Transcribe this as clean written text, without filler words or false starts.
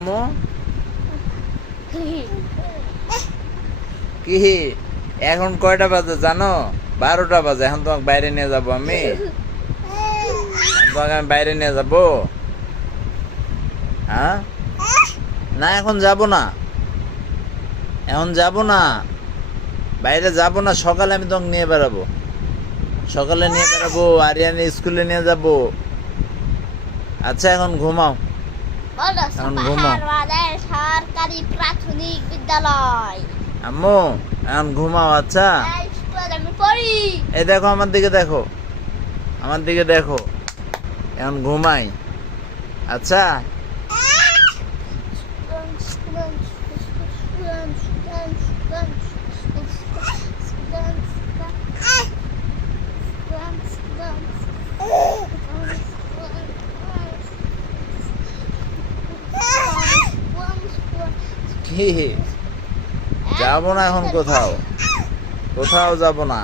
কি এখন কয়টা বাজে জানো? 12টা বাজে। এখন তোমাকে বাইরে নিয়ে যাবো আমি। তোমাকে আমি বাইরে নিয়ে যাবো। হ্যাঁ, না এখন যাব না, এখন যাব না, বাইরে যাব না। সকালে আমি তোমাকে নিয়ে বেড়াবো, সকালে নিয়ে বেড়াবো, আরিয়ানি স্কুলে নিয়ে যাব। আচ্ছা এখন ঘুমাও, এখন ঘুমাও। সরকারি প্রাথমিক বিদ্যালয়। আম্মু এখন ঘুমাও। আচ্ছা আমি পড়ি। এই দেখো, আমার দিকে দেখো, আমার দিকে দেখো, এখন ঘুমাই। আচ্ছা কি, যাবো না এখন, কোথাও কোথাও যাব না।